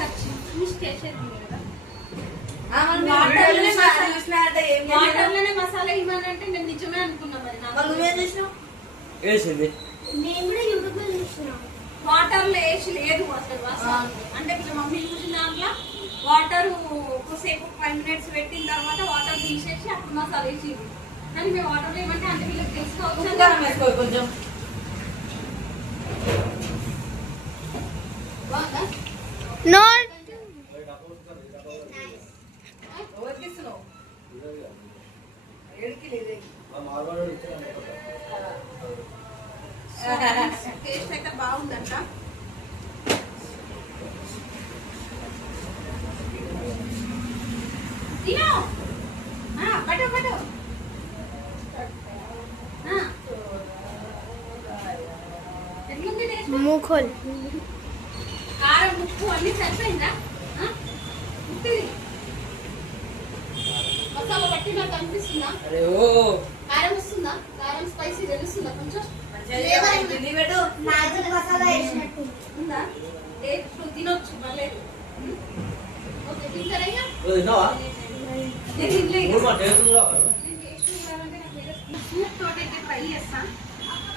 ఒకసారి చూసి చేసేది కదా. వాటర్లోనే మసాలా ఇవ్వాలంటే నేను నిజమే అనుకున్నా. మరి వాటర్ లో వేసి లేదు అసలు అంటే కొంచెం మమ్మీ చూసిన దాంట్లో వాటర్ ఒకసేపు 5 minutes పెట్టిన తర్వాత వాటర్ తీసేసి అప్పుడు మసాలా వేసి. కానీ మేము వాటర్ ఏమంటే అంటే వీళ్ళకి తెలుసుకోవచ్చు కొంచెం టేస్ట్ అయితే బాగుందంట. పట్టు పట్టు మూఖోల్ కారం ఉప్పు అన్ని సరిపోయిందా? మసాలా పట్టినట్టు అనిపిస్తుందా? కారం వస్తుందా? కారం స్పైసీ తెలుస్తుందా? కొంచెం ఉందా? తినొచ్చు పర్లేదు. ఓకే తింటారా? సూప్ తోటి అయితే ఫ్రై చేస్తా.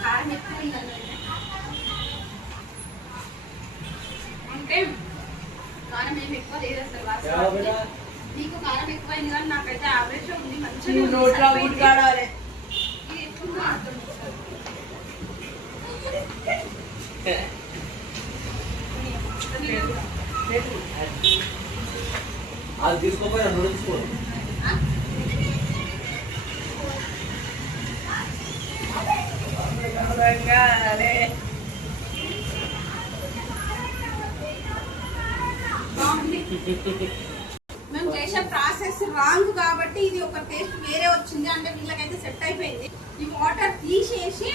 కారం ఎక్కువ అంటే కారం ఏమి ఎక్కువ లేదు అసలు. నీకు కారం ఎక్కువైంది కానీ నాకైతే యావరేజ్ ఉంది. మంచిగా ఎప్పుడు మారుతుంది అది తీసుకోపోయి తీసుకోండి. మేము చేసే ప్రాసెస్ రాంగ్ కాబట్టి ఇది ఒక టేస్ట్ వేరే వచ్చింది. అంటే వీళ్ళకైతే సెట్ అయిపోయింది. ఈ వాటర్ తీసేసి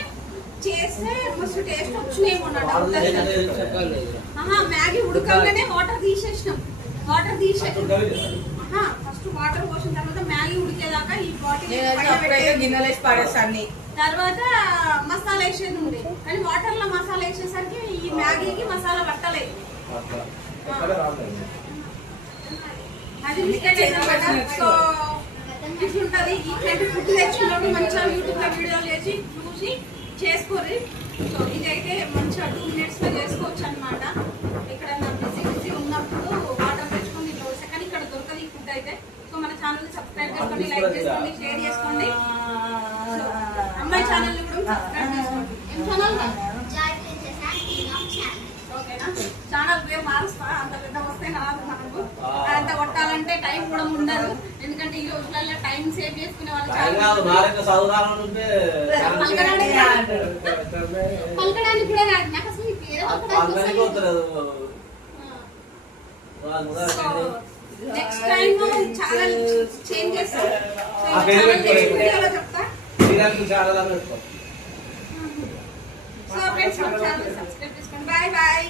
చేస్తే మస్తు టేస్ట్ వచ్చినాయి. మ్యాగీ ఉడకంగానే వాటర్ తీసేసినాం. వాటర్ తీసేసి ఫస్ట్ వాటర్ పోసిన తర్వాత మ్యాగీ ఉడికేదాకా ఈ బాటిల్ తర్వాత మసాలా వేసేది ఉంది. కానీ వాటర్ లో మసాలా వేసేసరికి ఈ మ్యాగీకి మసాలా పట్టలేదు. అది మిస్టేక్ అయిందన్నమాట. సో ఇట్లుంటది. ఇట్లాంటి ఫుడ్ తెచ్చుకున్నప్పుడు మంచిగా యూట్యూబ్ లో వీడియోలు చేసి చూసి చేసుకోరు. సో ఇదైతే మంచిగా 2 minutes లో చేసుకోవచ్చు అనమాట. ఇక్కడ బిజీ ఉన్నప్పుడు వాటర్ తెచ్చుకొని ఇట్లా వస్తే కానీ ఇక్కడ దొరకదు ఈ ఫుడ్ అయితే. సో మన ఛానల్ సబ్స్క్రైబ్ చేసుకోండి, లైక్ చేసుకోండి, షేర్ చేసుకోండి. అమ్మాయి ఛానల్ ని కూడా సబ్స్క్రైబ్ చేసుకోండి. ఏం ఛానల్? ఓకేనా? ఛానల్ పేరు మారుస్తా. అంత పెద్ద వస్తే రాదు మనకు. అంత కొట్టాలంటే టైం కూడా ఉండదు. ఎందుకంటే ఈ రోజులలో టైం సేవ్ చేసుకునే వాళ్ళు పలకడానికి కూడా రాదు. నాకు అసలు నెక్స్ట్ టైం ఛానల్ చేంజ్ చేస్తాం. చెప్తా. సో ఫ్రెండ్స్ ఛానల్ సబ్స్క్రైబ్ చేసుకోండి. Bye bye.